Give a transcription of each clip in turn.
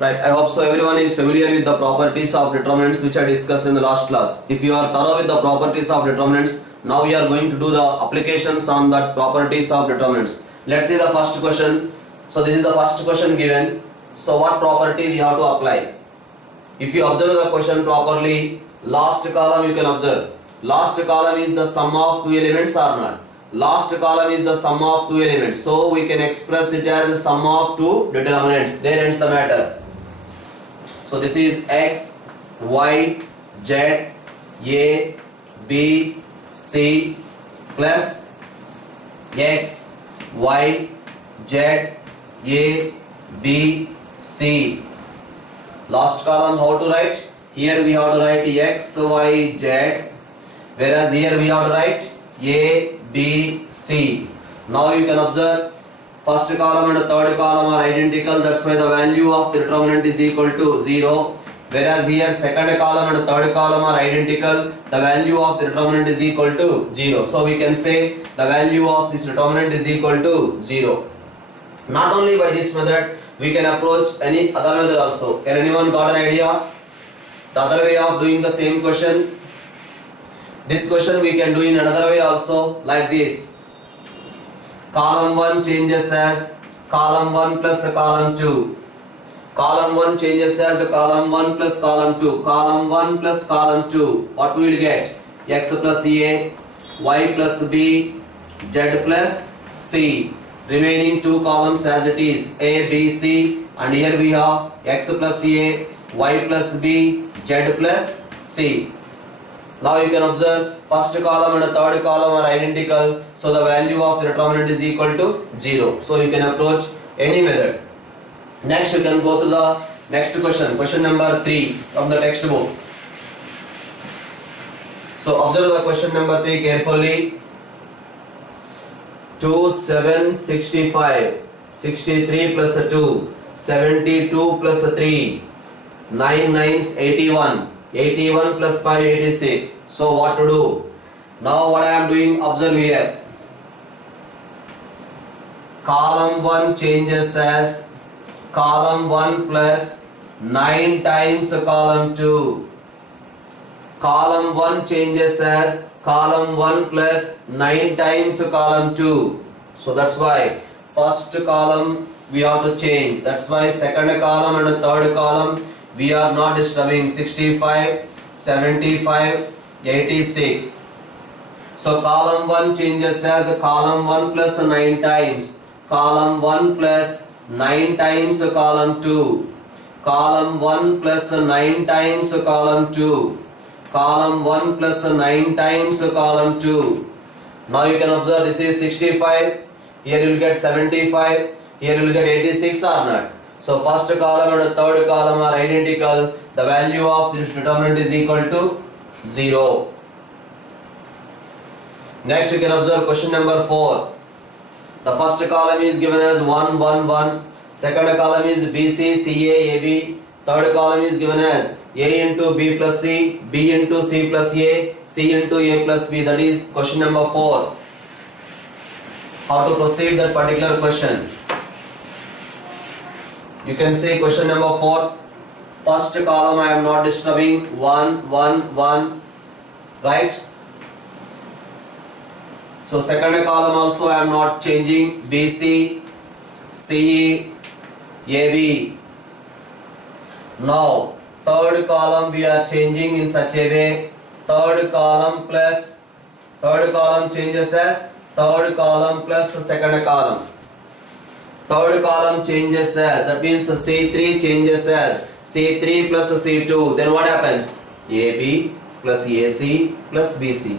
Right, I hope so everyone is familiar with the properties of determinants which I discussed in the last class. If you are thorough with the properties of determinants, now we are going to do the applications on that properties of determinants. Let's see the first question. So this is the first question given. So what property we have to apply? If you observe the question properly, last column you can observe. Last column is the sum of two elements or not? Last column is the sum of two elements. So we can express it as a sum of two determinants. There ends the matter. So this is x, y, z, a, b, c plus x, y, z, a, b, c. Last column how to write? Here we have to write x, y, z, whereas here we have to write a, b, c. Now you can observe first column and third column are identical, that's why the value of the determinant is equal to 0. Whereas here second column and third column are identical, the value of the determinant is equal to 0. So we can say the value of this determinant is equal to 0. Not only by this method, we can approach any other method also. Can anyone got an idea? The other way of doing the same question. This question we can do in another way also, like this. Column 1 changes as column 1 plus column 2. Column 1 changes as column 1 plus column 2. Column 1 plus column 2. What we will get? X plus A, Y plus B, Z plus C. Remaining two columns as it is A, B, C, and here we have X plus A, Y plus B, Z plus C. Now you can observe first column and third column are identical, so the value of the determinant is equal to 0. So you can approach any method. Next you can go to the next question, question number 3 from the textbook. So observe the question number 3 carefully. 2, 7, 65, 63 plus 2, 72 plus 3, 9 9s 81, 81 plus 5 86. So what to do? Now what I am doing, observe here. Column 1 changes as column 1 plus 9 times column 2. Column 1 changes as column 1 plus 9 times column 2. So that's why first column we have to change. That's why second column and third column we are not disturbing. 65, 75, 86. So column 1 changes as column 1 plus 9 times. Column 1 plus 9 times column 2. Column 1 plus 9 times column 2. Column 1 plus 9 times column 2. Now you can observe this is 65. Here you will get 75. Here you will get 86 or not. So first column and third column are identical. The value of this determinant is equal to 0. Next you can observe question number 4. The first column is given as 1, 1, 1. Second column is BC, CA, AB. Third column is given as A into B plus C, B into C plus A, C into A plus B. That is question number 4. How to proceed that particular question? You can say question number 4. First column I am not disturbing. 1, 1, 1. Right? So second column also I am not changing. BC, CE, AB. Now third column we are changing in such a way. Third column changes as third column plus second column. Third column changes as, that means C3 changes as C3 plus C2. Then what happens? AB plus AC plus BC.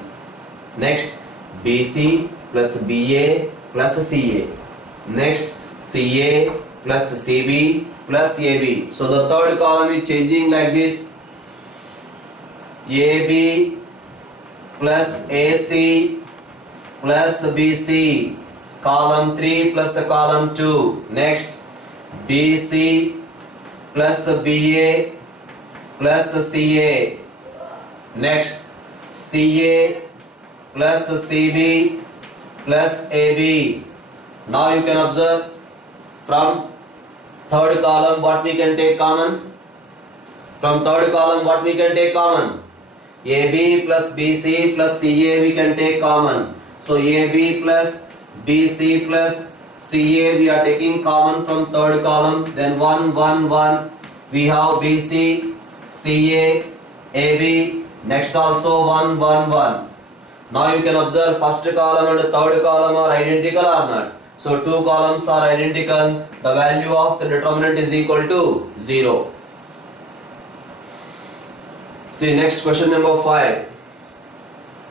Next BC plus BA plus CA. Next CA plus CB plus AB. So the third column is changing like this. AB plus AC plus BC. Column 3 plus column 2. Next BC plus BA plus CA. Next CA plus CB plus AB. Now you can observe from Third column, what we can take common? From third column, what we can take common? AB plus BC plus CA we can take common. So AB plus BC plus CA we are taking common from third column. Then 1, 1, 1. We have BC, CA, AB. Next also 1, 1, 1. Now you can observe first column and third column are identical or not. So two columns are identical. The value of the determinant is equal to 0. See next question number 5.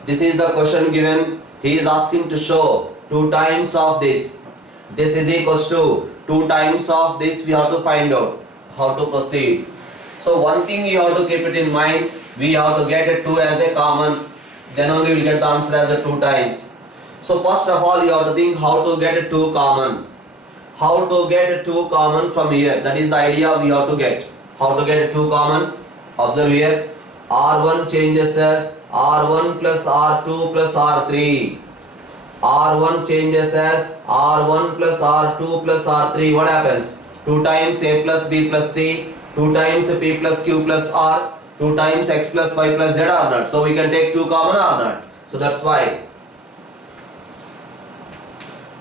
This is the question given. He is asking to show 2 times of this. This is equals to 2 times of this. We have to find out how to proceed. So one thing you have to keep it in mind. We have to get 2 as a common. Then only we will get the answer as a 2 times. So first of all you have to think how to get 2 common. How to get 2 common from here. That is the idea we have to get. How to get 2 common. Observe here. R1 changes as R1 plus R2 plus R3. R1 changes as R1 plus R2 plus R3. What happens? 2 times A plus B plus C, 2 times P plus Q plus R, 2 times X plus Y plus Z or not. So we can take 2 common or not. So that's why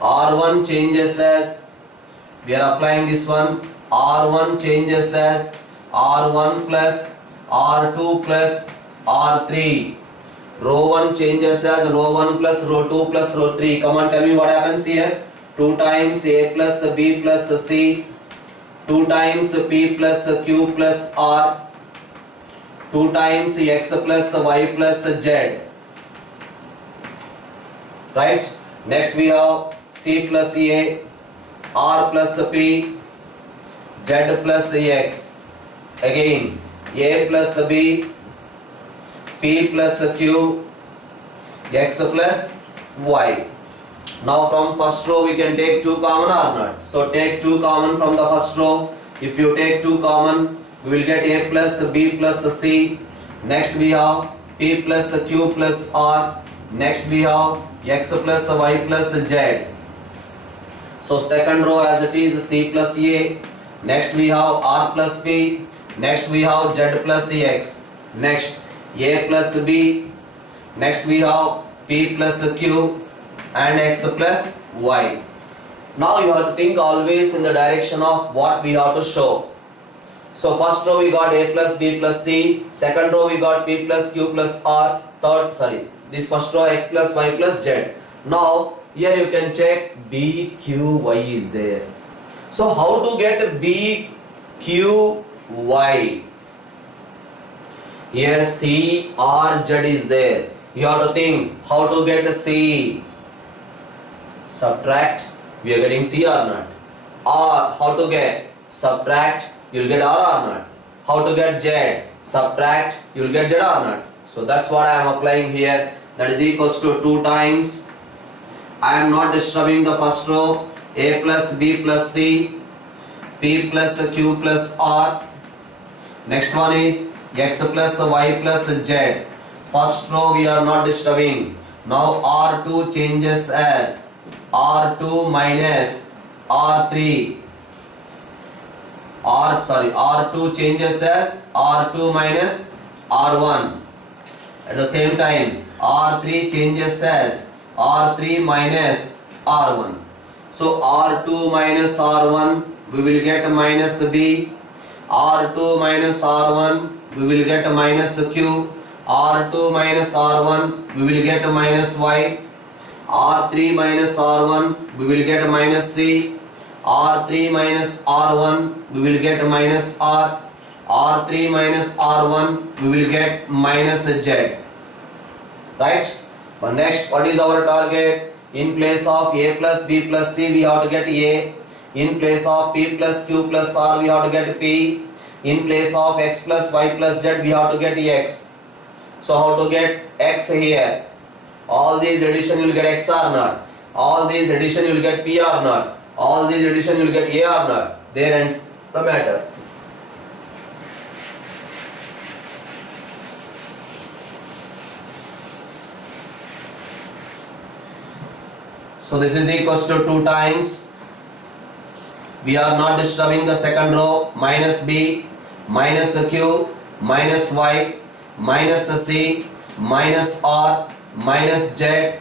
R1 changes as, we are applying this one, R1 changes as R1 plus R2 plus R3. Row 1 changes as row 1 plus row 2 plus row 3. Come on, tell me what happens here. 2 times A plus B plus C, 2 times P plus Q plus R, 2 times X plus Y plus Z. Right? Next we have C plus A, R plus P, Z plus X. Again A plus B, P plus Q, X plus Y. Now from first row we can take 2 common or not. So take 2 common from the first row. If you take 2 common, we will get A plus B plus C. Next we have P plus Q plus R. Next we have X plus Y plus Z. So second row as it is C plus A. Next we have R plus P. Next we have Z plus X. Next A plus B. Next we have P plus Q and X plus Y. Now you have to think always in the direction of what we have to show. So first row we got A plus B plus C. Second row we got P plus Q plus R. This first row X plus Y plus Z. Now here you can check B, Q, Y is there. So how to get B, Q, Y? Here C, R, Z is there. You have to think how to get C. Subtract, we are getting C or not. R, how to get? Subtract, you will get R or not. How to get Z? Subtract, you will get Z or not. So that's what I am applying here. That is equals to 2 times. I am not disturbing the first row. A plus B plus C, P plus Q plus R. Next one is X plus Y plus Z. First row we are not disturbing. Now R2 changes as R2 minus R3. R2 changes as R2 minus R1. At the same time R3 changes as R3 minus R1. So R2 minus R1 we will get minus B. R2 minus R1 we will get minus Q. R2 minus R1 we will get minus Y. R3 minus R1 we will get minus C. R3 minus R1 we will get minus R. R3 minus R1 we will get minus Z. Right? But next, what is our target? In place of A plus B plus C we have to get A. In place of P plus Q plus R we have to get P. In place of X plus Y plus Z we have to get X. So how to get X here? All these addition you will get X or not. All these addition you will get P or not. All these addition you will get A or not. There ends the matter. So this is equals to 2 times We are not disturbing the second row. Minus b, minus q, minus y, minus c, minus r, minus z.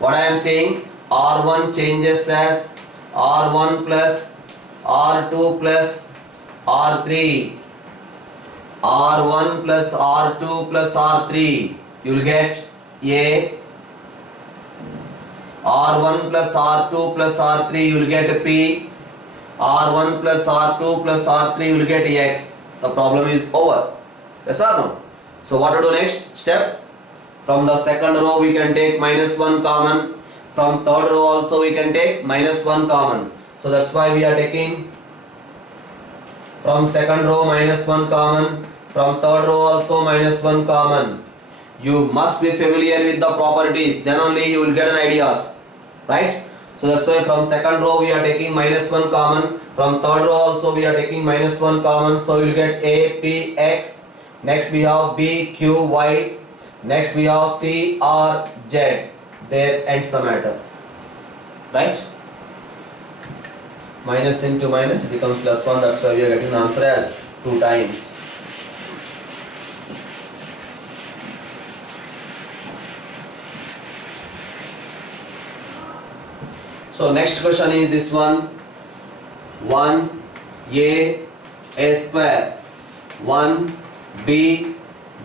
What I am saying, r1 changes as r1 plus r2 plus r3, r1 plus r2 plus r3. You will get a. r1 plus r2 plus r3 you will get p. r1 plus r2 plus r3 you will get x. The problem is over. Yes or no? So what to do next step? From the second row we can take minus 1 common. From third row also we can take minus 1 common. So that's why we are taking from second row minus 1 common. From third row also minus 1 common. You must be familiar with the properties, then only you will get an ideas, right? So that's why from second row we are taking minus 1 common. From third row also we are taking minus 1 common. So you will get a, p, x. Next we have b, q, y. Next we have c, r, z. There ends the matter, right? Minus into minus it becomes plus 1. That's why we are getting the answer as 2 times. So next question is this one. 1a square, 1b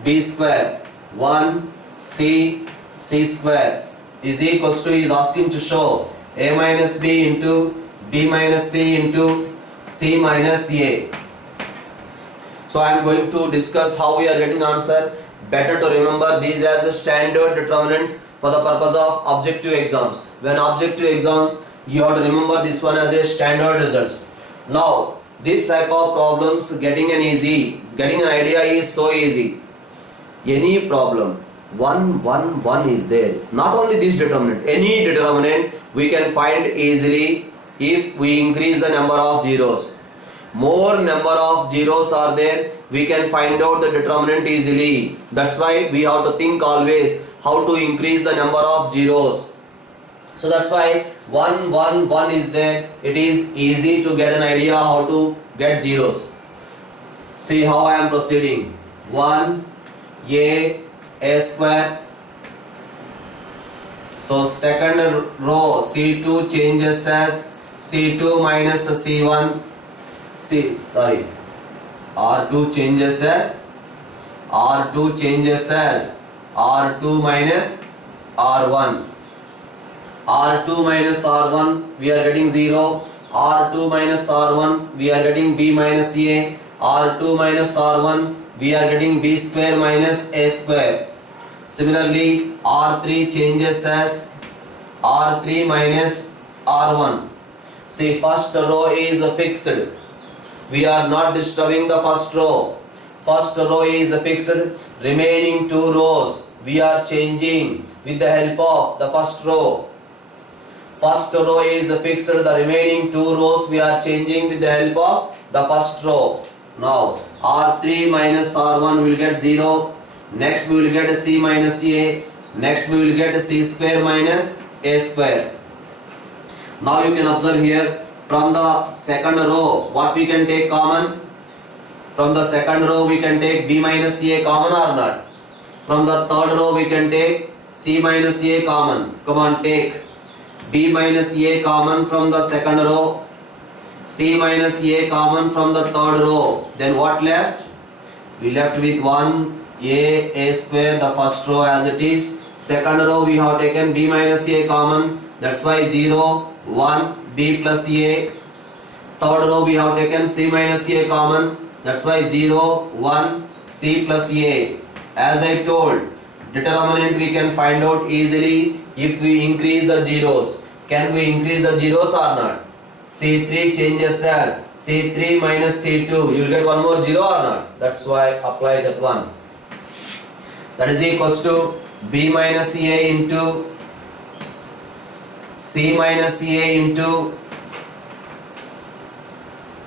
b square, 1c c square is equals to, is asking to show a minus b into b minus c into c minus a. So I am going to discuss how we are getting answer. Better to remember these as standard determinants for the purpose of objective exams. When objective exams, you have to remember this one as a standard results. Now this type of problems, getting an idea is so easy. Any problem, 1 1 1 is there. Not only this determinant, any determinant we can find easily if we increase the number of zeros. More number of zeros are there, we can find out the determinant easily. That's why we have to think always how to increase the number of zeros. So that's why 1 1 1 is there. It is easy to get an idea how to get zeros. See how I am proceeding. 1a square. So second row c2 changes as c2 minus c1. r2 changes as r2 minus r1. r2 minus r1 we are getting 0. r2 minus r1 we are getting b minus a. r2 minus r1 we are getting b square minus a square. Similarly r3 changes as r3 minus r1. See, first row is fixed. We are not disturbing the first row. First row is fixed. Remaining 2 rows we are changing with the help of the first row. First row is fixed. The remaining 2 rows we are changing with the help of the first row. Now r3 minus r1 will get 0. Next we will get c minus a. Next we will get c square minus a square. Now you can observe here, from the second row what we can take common? From the second row we can take b minus a common or not? From the third row we can take c minus a common. Come on, take b minus a common from the second row, c minus a common from the third row. Then what left? We left with 1a square, the first row as it is. Second row we have taken b minus a common. That's why 0 1 b plus a. Third row we have taken c minus a common. That's why 0 1 c plus a. As I told, determinant we can find out easily if we increase the zeros. Can we increase the zeros or not? C3 changes as C3 minus C2. You will get one more zero or not? That's why apply that one. That is equals to b minus a into c minus a into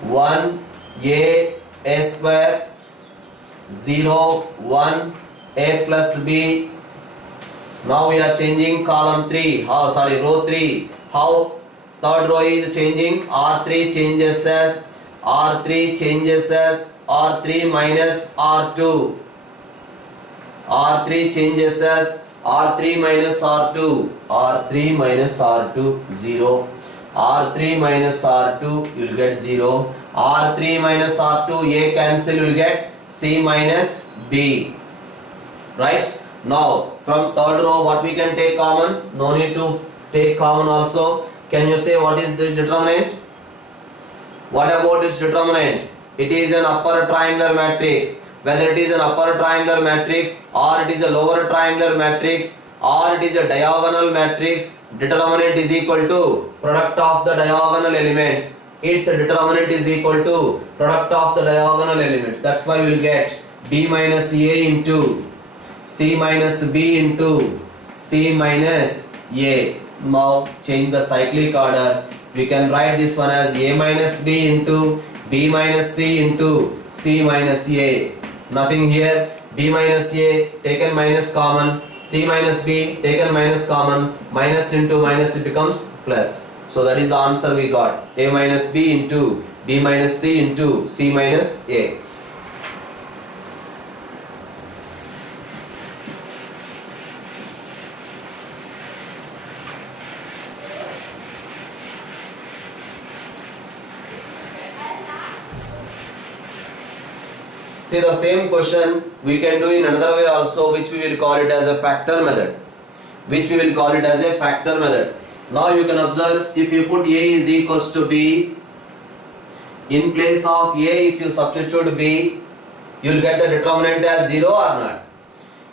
1a square 0 1 a plus b. Now we are changing column 3. Row 3. How? third row is changing, R3 changes as R3 minus R2. R3 changes as R3 minus R2. R3 minus R2 0. R3 minus R2 you will get 0. R3 minus R2 A cancel, you will get C minus B. Right? Now from third row what we can take common? No need to take common also. Can you say what is the determinant? What about its determinant? It is an upper triangular matrix. Whether it is an upper triangular matrix or it is a lower triangular matrix or it is a diagonal matrix, determinant is equal to product of the diagonal elements. Its determinant is equal to product of the diagonal elements. That's why we will get B minus A into C minus B into C minus A. Now change the cyclic order. We can write this one as A minus B into B minus C into C minus A. Nothing here. B minus A taken minus common. C minus B taken minus common. Minus into minus, it becomes plus. So that is the answer we got. A minus B into B minus C into C minus A. See, the same question we can do in another way also, which we will call it as a factor method. Now you can observe, if you put A is equals to B, in place of A if you substitute B, you will get the determinant as 0 or not.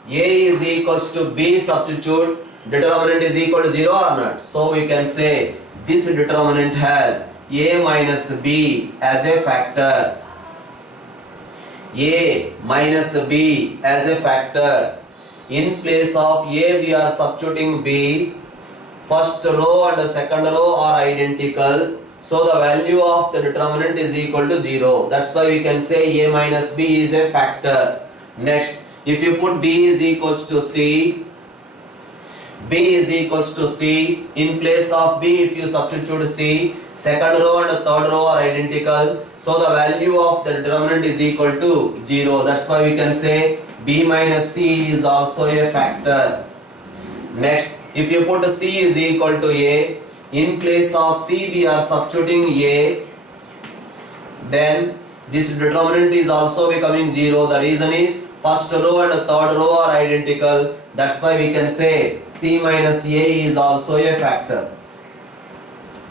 A is equals to B substitute, determinant is equal to 0 or not. So we can say this determinant has A minus B as a factor. A minus B as a factor. In place of A we are substituting B. First row and second row are identical, so the value of the determinant is equal to 0. That's why we can say A minus B is a factor. Next, if you put B is equals to C, B is equals to C, in place of B if you substitute C, second row and third row are identical, so the value of the determinant is equal to 0. That's why we can say B minus C is also a factor. Next, if you put C is equal to A, in place of C we are substituting A, then this determinant is also becoming 0. The reason is first row and third row are identical. That's why we can say C minus A is also a factor.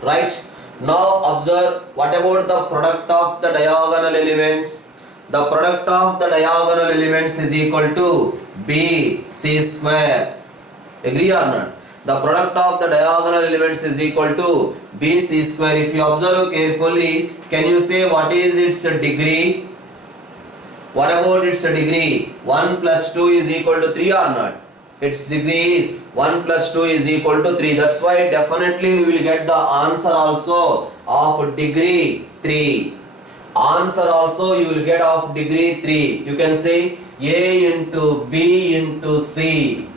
Right? Now observe, what about the product of the diagonal elements? The product of the diagonal elements is equal to B C square. Agree or not? The product of the diagonal elements is equal to B C square. If you observe carefully, can you say what is its degree? What about its degree? 1 plus 2 is equal to 3 or not? Its degree is 1 plus 2 is equal to 3. That's why definitely we will get the answer also of degree 3. Answer also you will get of degree 3. You can say A into B into C.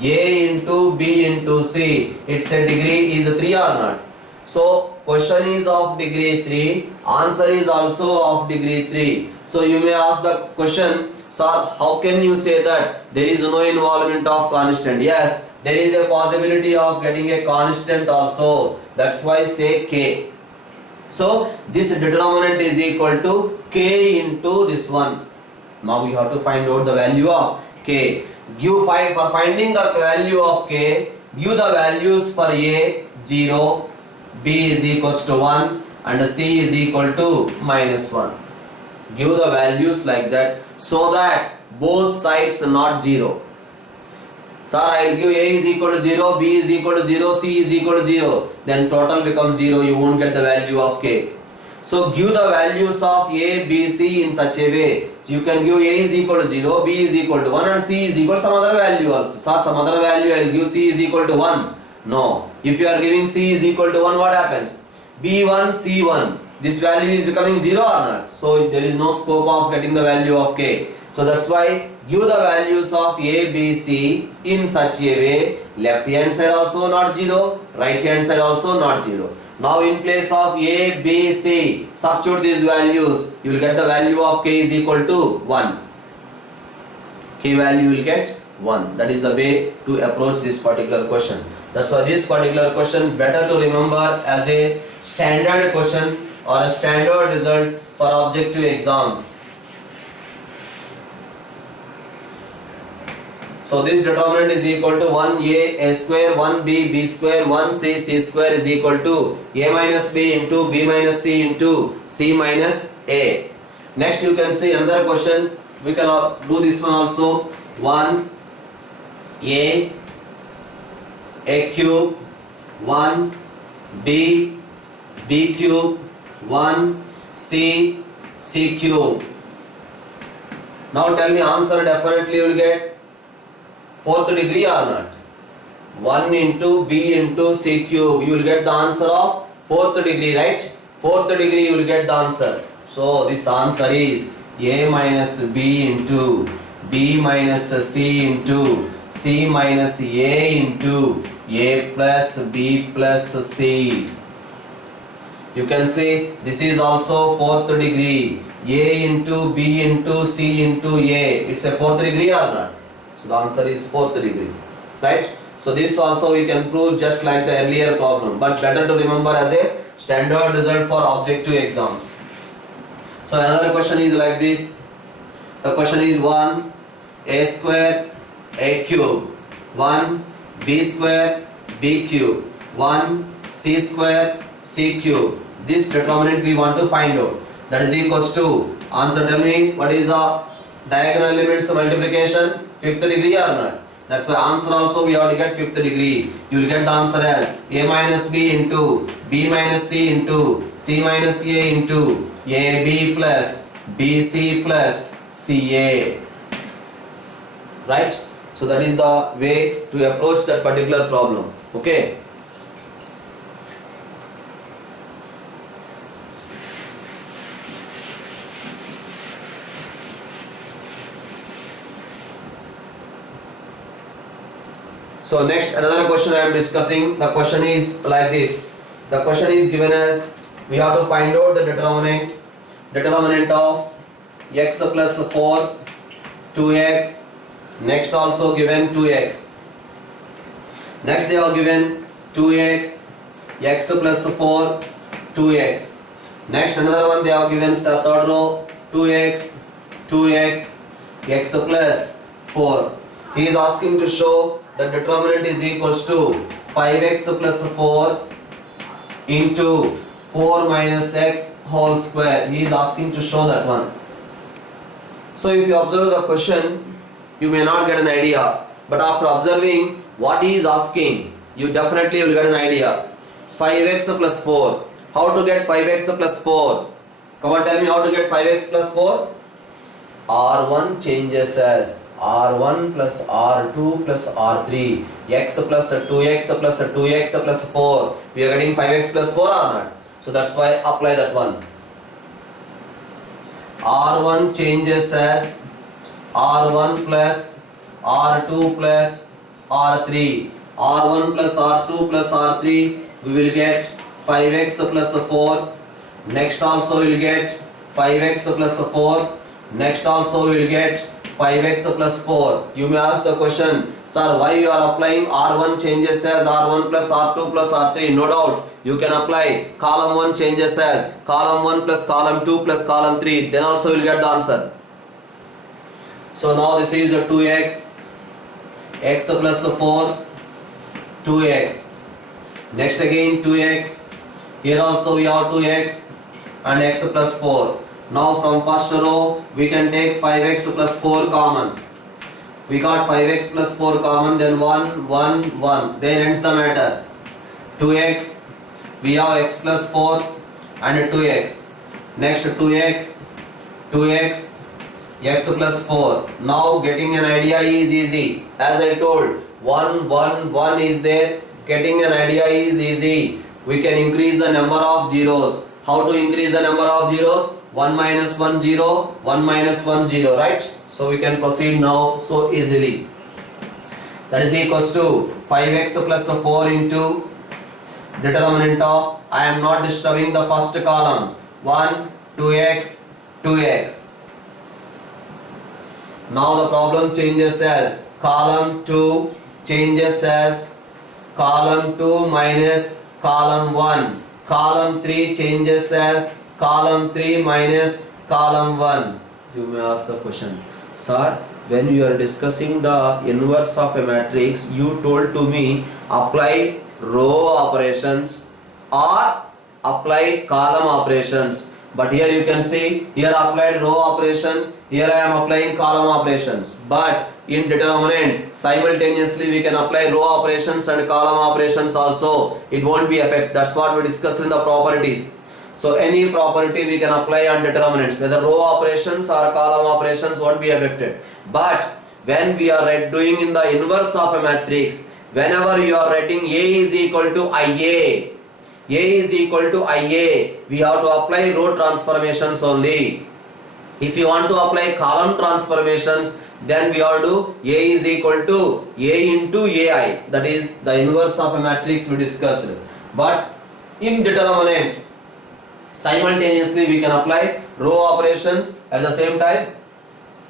A into B into C. Its a degree is 3 or not? So question is of degree 3. Answer is also of degree 3. So you may ask the question, sir, how can you say that there is no involvement of constant? Yes, there is a possibility of getting a constant also. That's why say K. So this determinant is equal to K into this one. Now we have to find out the value of K. For finding the value of K, give the values for A 0, B is equals to 1 and C is equal to minus 1. Give the values like that so that both sides are not 0. Sir, I will give A is equal to 0, B is equal to 0, C is equal to 0. Then total becomes 0, you won't get the value of K. So give the values of A, B, C in such a way. So you can give A is equal to 0, B is equal to 1 and C is equal to some other value also. Sir, some other value I will give C is equal to 1. No. If you are giving C is equal to 1, what happens? B1, C1. This value is becoming 0 or not? So there is no scope of getting the value of K. So that's why give the values of A, B, C in such a way. Left hand side also not 0, right hand side also not 0. Now in place of A, B, C, substitute these values. You will get the value of K is equal to 1. K value will get 1. That is the way to approach this particular question. That's why this particular question better to remember as a standard question or a standard result for objective exams. So this determinant is equal to 1a, a square, 1b, b square, 1c, c square is equal to a minus b into b minus c into c minus a. Next you can see another question. We can do this one also. 1a cube, 1b cube, 1c cube. Now tell me answer definitely you will get fourth degree or not? 1 into b into c cube. You will get the answer of fourth degree, right? Fourth degree you will get the answer. So this answer is a minus b into b minus c into c minus a into a plus b plus c. You can say this is also fourth degree. A into b into c into a. It's a fourth degree or not? So the answer is fourth degree, right? So this also we can prove just like the earlier problem, but better to remember as a standard result for objective exams. So another question is like this. The question is 1 a square a cube, 1 b square b cube, 1 c square c cube. This determinant we want to find out. That is equals to, answer tell me what is the diagonal elements multiplication? Fifth degree or not? That's why answer also we have to get fifth degree. You will get the answer as a minus b into b minus c into c minus a into ab plus bc plus ca. Right? So that is the way to approach that particular problem. Okay. So next another question I am discussing. The question is like this. The question is given as we have to find out the determinant of x plus 4, 2x. Next also given 2x. Next they are given 2x, x plus 4, 2x. Next another one they are given the third row 2x, 2x, x plus 4. He is asking to show the determinant is equals to 5x plus 4 into 4 minus x whole square. He is asking to show that one. So if you observe the question, you may not get an idea, but after observing what he is asking, you definitely will get an idea. 5x plus 4. How to get 5x plus 4? Come on, tell me how to get 5x plus 4? R1 changes as R1 plus R2 plus R3. X plus 2x plus 2x plus 4. We are getting 5x plus 4 or not? So that's why apply that one. R1 changes as R1 plus R2 plus R3. R1 plus R2 plus R3. We will get 5x plus 4. Next also we will get 5x plus 4. Next also we will get 5x plus 4. You may ask the question, sir, why you are applying R1 changes as R1 plus R2 plus R3? No doubt, you can apply column 1 changes as column 1 plus column 2 plus column 3. Then also you will get the answer. So now this is 2x, x plus 4, 2x. Next again 2x. Here also we have 2x and x plus 4. Now from first row we can take 5x plus 4 common. We got 5x plus 4 common, then 1, 1, 1. Then ends the matter. 2x, we have x plus 4 and 2x. Next 2x, 2x, x plus 4. Now getting an idea is easy. As I told, 1, 1, 1 is there. Getting an idea is easy. We can increase the number of zeros. How to increase the number of zeros? 1 minus 1 0, 1 minus 1 0, right? So we can proceed now so easily. That is equals to 5x plus 4 into determinant of, I am not disturbing the first column, 1, 2x, 2x. Now the problem changes as column 2 changes as column 2 minus column 1. Column 3 changes as column 3 minus column 1. You may ask the question, sir, when you are discussing the inverse of a matrix, you told to me apply row operations or apply column operations. But here you can see, here applied row operation, here I am applying column operations. But in determinant, simultaneously we can apply row operations and column operations also. It won't be affect. That's what we discussed in the properties. So any property we can apply on determinants, whether row operations or column operations won't be affected. But when we are doing in the inverse of a matrix, whenever you are writing A is equal to IA, A is equal to IA, we have to apply row transformations only. If you want to apply column transformations, then we have to do A is equal to A into AI. That is the inverse of a matrix we discussed. But in determinant, simultaneously we can apply row operations at the same time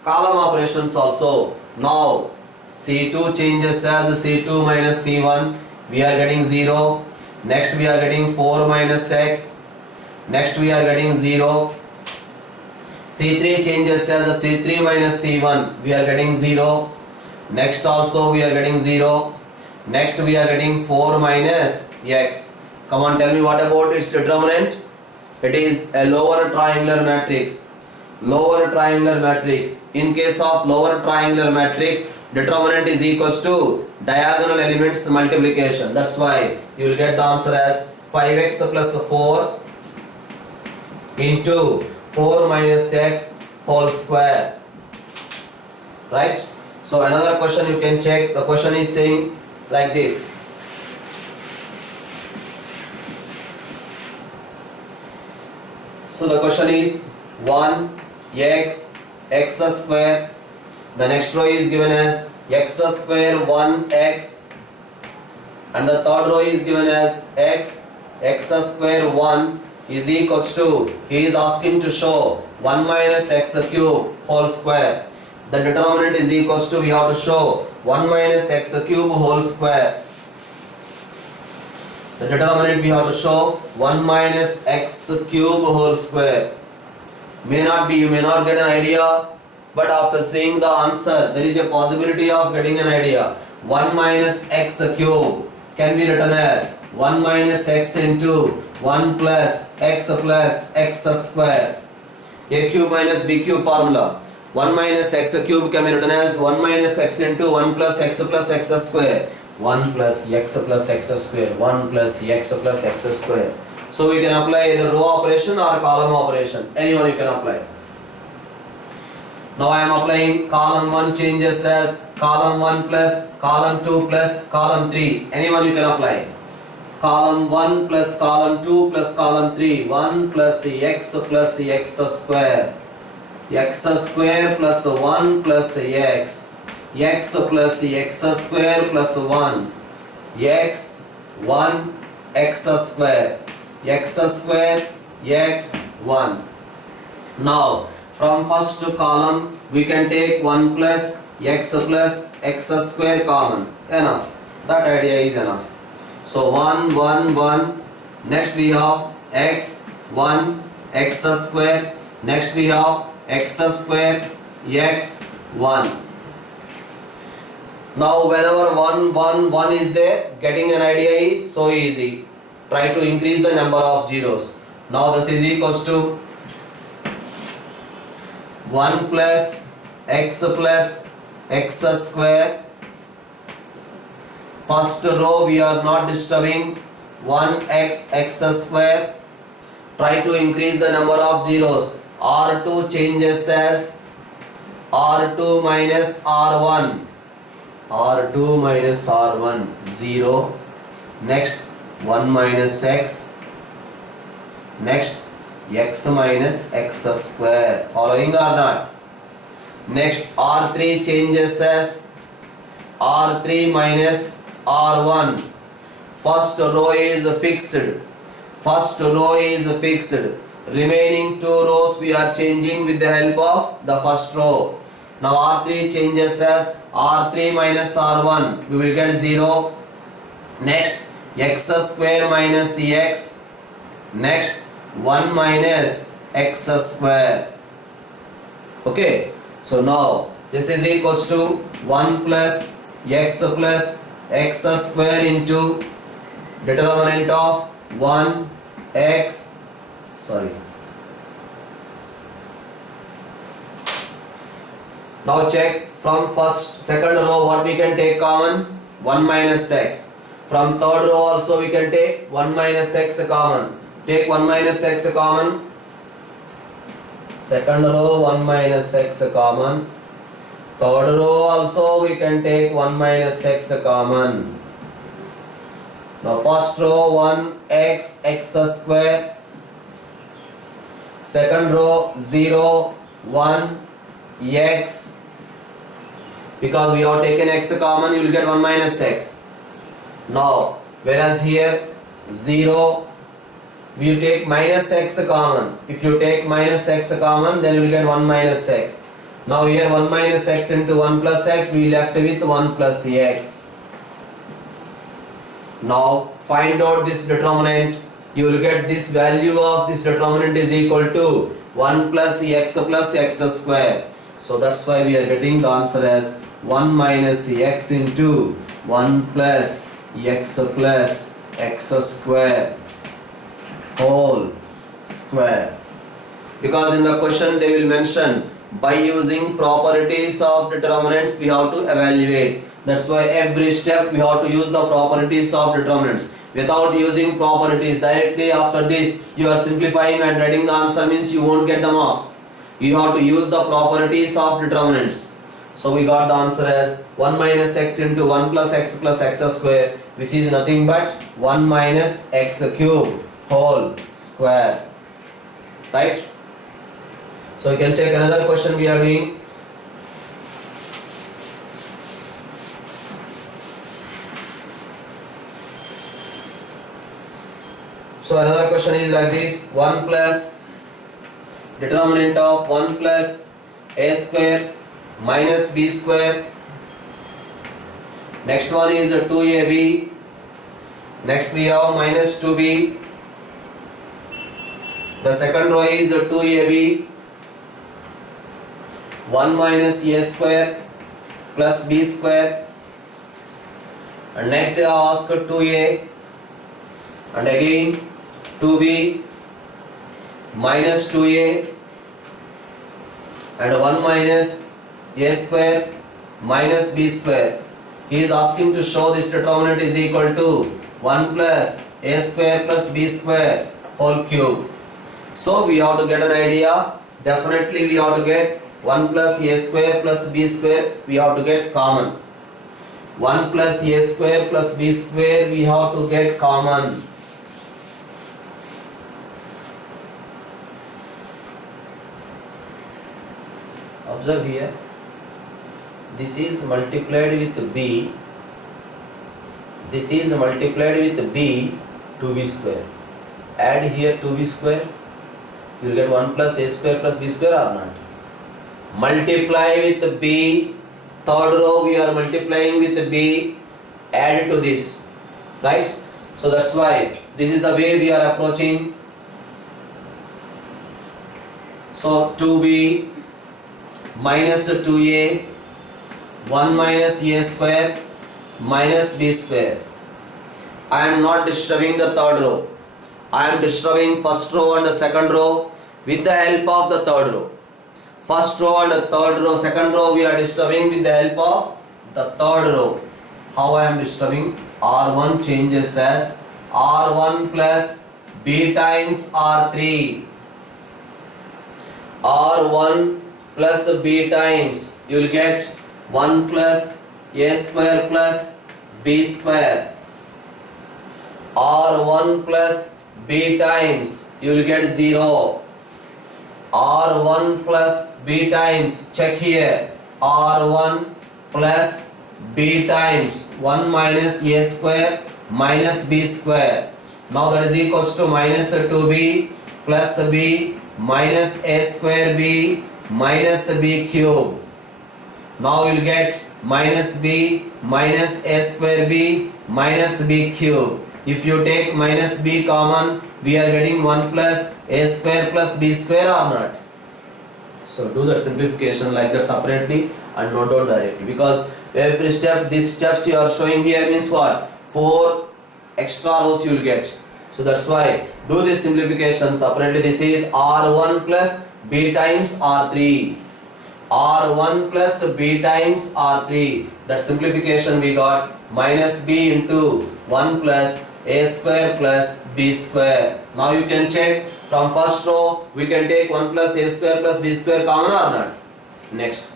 column operations also. Now C2 changes as C2 minus C1, we are getting 0. Next we are getting 4 minus x. Next we are getting 0. C3 changes as C3 minus C1, we are getting 0. Next also we are getting 0. Next we are getting 4 minus x. Come on, tell me what about its determinant? It is a lower triangular matrix. Lower triangular matrix. In case of lower triangular matrix, determinant is equals to diagonal elements multiplication. That's why you will get the answer as 5x plus 4 into 4 minus x whole square. Right? So another question you can check. The question is saying like this. So the question is 1x x square. The next row is given as x square 1x, and the third row is given as x square 1 is equals to, he is asking to show 1 minus x cube whole square. The determinant is equals to, we have to show 1 minus x cube whole square. The determinant we have to show 1 minus x cube whole square. May not be, you may not get an idea, but after seeing the answer, there is a possibility of getting an idea. 1 minus x cube can be written as 1 minus x into 1 plus x square. A cube minus b cube formula. 1 minus x cube can be written as 1 minus x into 1 plus x square. 1 plus x square. 1 plus x square. So we can apply either row operation or column operation. Anyone you can apply. Now I am applying column 1 changes as column 1 plus column 2 plus column 3. Anyone you can apply. Column 1 plus column 2 plus column 3. 1 plus x square. X square plus 1 plus x. X plus x square plus 1. X 1 x square. X square x 1. Now from first column we can take 1 plus x square common. Enough. That idea is enough. So 1 1 1. Next we have x 1 x square. Next we have x square x 1. Now whenever 1 1 1 is there, getting an idea is so easy. Try to increase the number of zeros. Now this is equals to 1 plus x square. First row we are not disturbing. 1x x square. Try to increase the number of zeros. R2 changes as R2 minus R1. R2 minus R1 0. Next 1 minus x. Next x minus x square. Following or not? Next R3 changes as R3 minus R1. First row is fixed. First row is fixed. Remaining two rows we are changing with the help of the first row. Now R3 changes as R3 minus R1. We will get 0. Next x square minus x. Next 1 minus x square. Okay. So now this is equals to 1 plus x square into determinant of 1 x. Now check from second row what we can take common, 1 minus x. From third row also we can take 1 minus x common. Take 1 minus x common. Second row 1 minus x common. Third row also we can take 1 minus x common. Now first row 1x x square. Second row 0 1 x. Because we have taken x common, you will get 1 minus x. Now whereas here 0 we take minus x common. If you take minus x common, then you will get 1 minus x. Now here 1 minus x into 1 plus x, we left with 1 plus x. Now find out this determinant. You will get this value of this determinant is equal to 1 plus x square. So that's why we are getting the answer as 1 minus x into 1 plus x square whole square. Because in the question they will mention by using properties of determinants we have to evaluate. That's why every step we have to use the properties of determinants. Without using properties directly after this you are simplifying and writing the answer means you won't get the marks. You have to use the properties of determinants. So we got the answer as 1 minus x into 1 plus x square, which is nothing but 1 minus x cube whole square. Right? So you can check another question we are doing. So another question is like this: 1 plus determinant of 1 plus a square minus b square. Next one is 2ab. Next we have minus 2b. The second row is 2ab. 1 minus a square plus b square. And next they are asked 2a. And again 2b minus 2a and 1 minus a square minus b square. He is asking to show this determinant is equal to 1 plus a square plus b square whole cube. So we have to get an idea. Definitely we have to get 1 plus a square plus b square we have to get common. 1 plus a square plus b square we have to get common. Observe here, this is multiplied with b, this is multiplied with b, 2b square. Add here 2b square, you will get 1 plus a square plus b square or not. Multiply with b, third row we are multiplying with b, add it to this, right? So that's why this is the way we are approaching. So 2b minus 2a, 1 minus a square minus b square. I am not disturbing the third row. I am disturbing first row and the second row with the help of the third row. First row and the third row, second row we are disturbing with the help of the third row. How I am disturbing? R1 changes as R1 plus b times R3. R1 plus b times, you will get 1 plus a square plus b square. R1 plus b times, you will get 0. R1 plus b times, check here, R1 plus b times 1 minus a square minus b square. Now that is equals to minus 2b plus b minus a square b minus b cube. Now you will get minus b minus a square b minus b cube. If you take minus b common, we are getting 1 plus a square plus b square or not? So do the simplification like that separately and note down directly, because every step, these steps you are showing here means what? 4 extra rows you will get. So that's why do this simplification separately. This is r1 plus b times r3. r1 plus b times r3. That simplification we got minus b into 1 plus a square plus b square. Now you can check from first row, we can take 1 plus a square plus b square common or not. Next,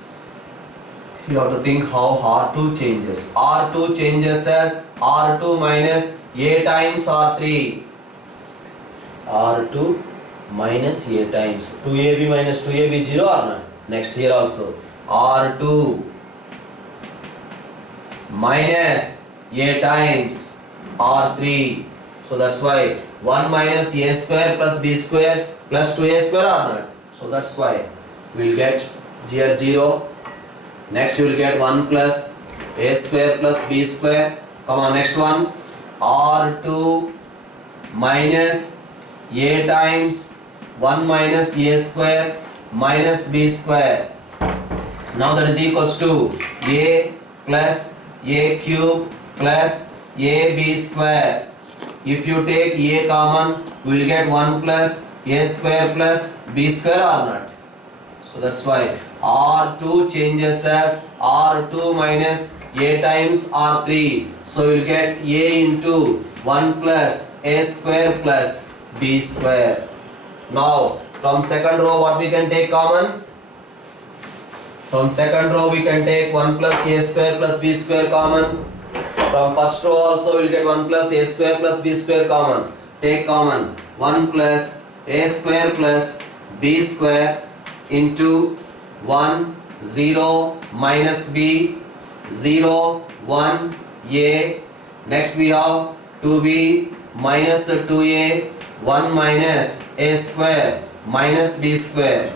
you have to think how r2 changes. r2 changes as r2 minus a times r3. r2 minus a times 2ab minus 2ab 0 or not. Next, here also r2 minus a times r3. So that's why 1 minus a square plus b square plus 2a square or not. So that's why we will get here 0. Next you will get 1 plus a square plus b square. Come on, next one, r2 minus a times 1 minus a square minus b square. Now that is equals to a plus a cube plus ab square. If you take a common, we will get 1 plus a square plus b square or not. So that's why r2 changes as r2 minus a times r3. So we will get a into 1 plus a square plus b square. Now from second row, what we can take common? From second row we can take 1 plus a square plus b square common. From first row also we will get 1 plus a square plus b square common. Take common 1 plus a square plus b square into 1 0 minus b 0 1 a. Next we have 2b minus 2a 1 minus a square minus b square.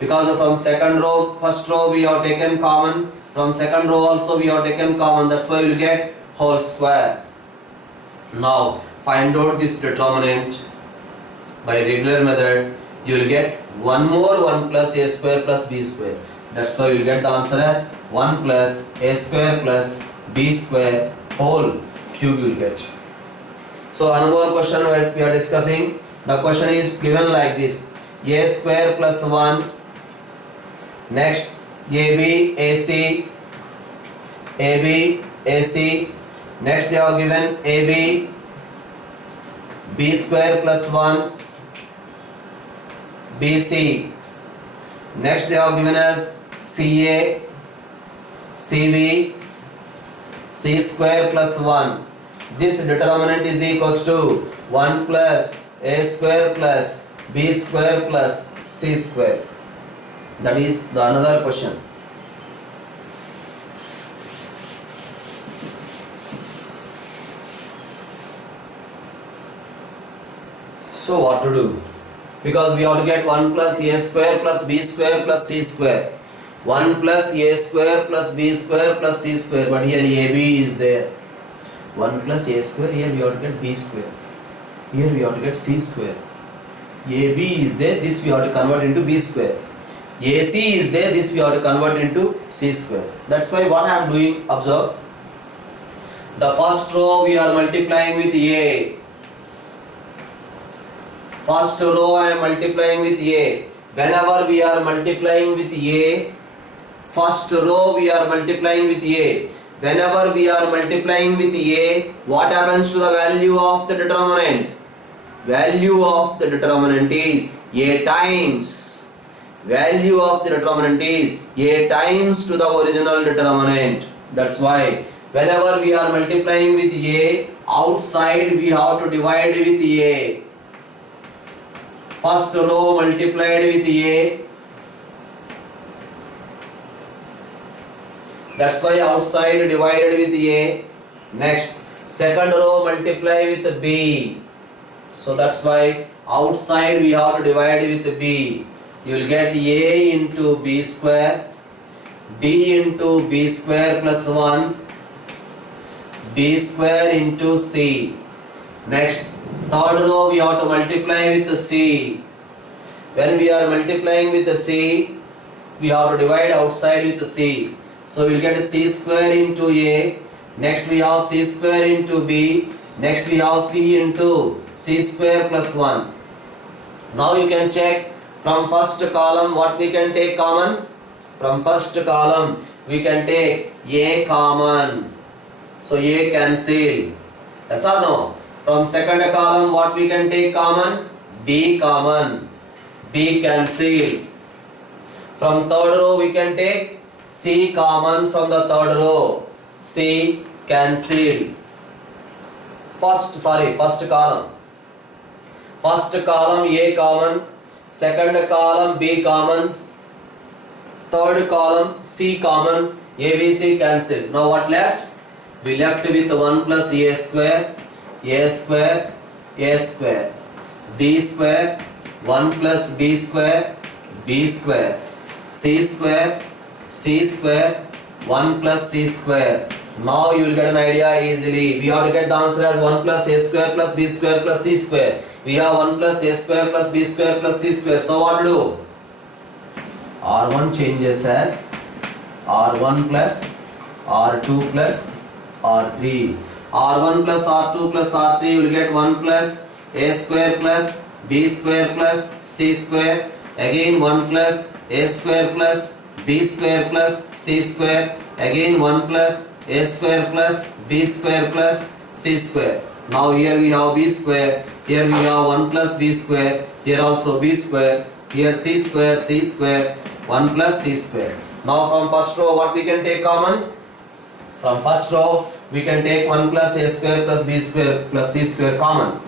Because from second row, first row we have taken common, from second row also we have taken common, that's why we will get whole square. Now find out this determinant by regular method. You will get one more 1 plus a square plus b square. That's why you will get the answer as 1 plus a square plus b square whole cube you will get. So another question we are discussing. The question is given like this: a square plus 1. Next, ab ac, ab ac. Next they are given ab b square plus 1 bc. Next they are given as ca cb c square plus 1. This determinant is equals to 1 plus a square plus b square plus c square. That is the another question. So what to do? Because we have to get 1 plus a square plus b square plus c square. 1 plus a square plus b square plus c square. But here ab is there. 1 plus a square, here we have to get b square. Here we have to get c square. ab is there, this we have to convert into b square. ac is there, this we have to convert into c square. That's why what I am doing, observe. The first row we are multiplying with a. First row I am multiplying with a. Whenever we are multiplying with a, first row we are multiplying with a. Whenever we are multiplying with a, what happens to the value of the determinant? Value of the determinant is a times. Value of the determinant is a times to the original determinant. That's why whenever we are multiplying with a, outside we have to divide with a. First row multiplied with a. That's why outside divided with a. Next, second row multiply with b. So that's why outside we have to divide with b. You will get a into b square, b into b square plus 1, b square into c. Next, third row we have to multiply with c. When we are multiplying with c, we have to divide outside with c. So we will get c square into a. Next we have c square into b. Next we have c into c square plus 1. Now you can check from first column what we can take common. From first column we can take a common. So a cancel. Yes or no? From second column what we can take common? B common. B cancel. From third row we can take C common from the third row. C cancel. First column. First column A common. Second column B common. Third column C common. A, B, C cancel. Now what left? We left with 1 plus A square. A square. A square. B square. 1 plus B square. B square. C square. C square. 1 plus C square. Now you will get an idea easily. We have to get the answer as 1 plus A square plus B square plus C square. We have 1 plus A square plus B square plus C square. So what to do? R1 changes as R1 plus R2 plus R3. R1 plus R2 plus R3 you will get 1 plus A square plus B square plus C square. Again 1 plus A square plus B square plus C square. Again 1 plus A square plus B square plus C square. Now here we have B square. Here we have 1 plus B square. Here also B square. Here C square, C square. 1 plus C square. Now from first row what we can take common? From first row we can take 1 plus A square plus B square plus C square common.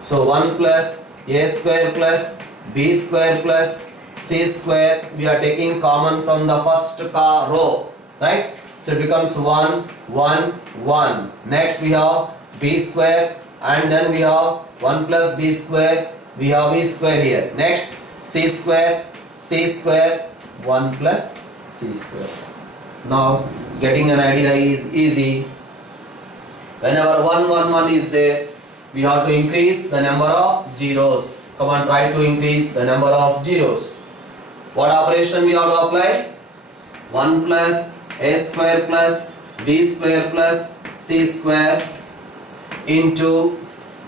So 1 plus A square plus B square plus C square we are taking common from the first row, right? So it becomes 1, 1, 1. Next we have B square and then we have 1 plus B square. We have B square here. Next C square, 1 plus C square. Now getting an idea is easy. Whenever 1, 1, 1 is there, we have to increase the number of zeros. Come on, try to increase the number of zeros. What operation we have to apply? 1 plus A square plus B square plus C square into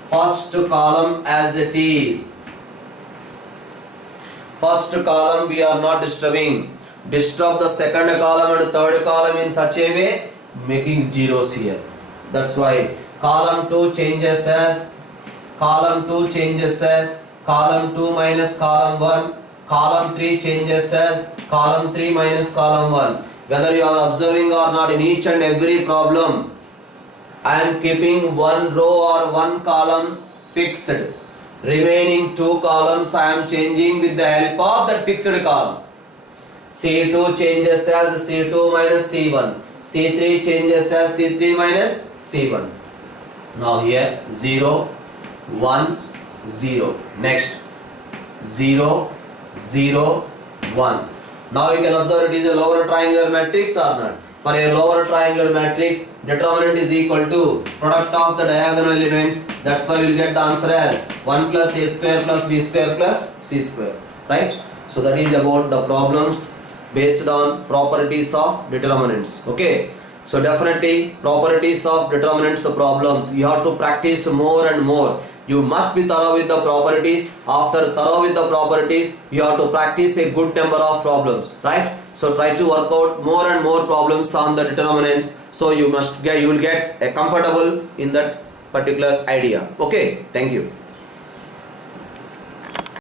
first column as it is. First column we are not disturbing. Disturb the second column and third column in such a way, making zeros here. That's why column 2 changes as column 2 minus column 1. Column 3 changes as column 3 minus column 1. Whether you are observing or not, in each and every problem, I am keeping one row or one column fixed. Remaining 2 columns I am changing with the help of that fixed column. C2 changes as C2 minus C1. C3 changes as C3 minus C1. Now here 0, 1, 0. Next 0, 0, 1. Now you can observe it is a lower triangular matrix or not. For a lower triangular matrix, determinant is equal to product of the diagonal elements. That's why we will get the answer as 1 plus A square plus B square plus C square. Right? So that is about the problems based on properties of determinants. Okay. So definitely properties of determinants of problems. You have to practice more and more. You must be thorough with the properties. After thorough with the properties, you have to practice a good number of problems, right? So try to work out more and more problems on the determinants. So you will get a comfortable in that particular idea. Okay, thank you.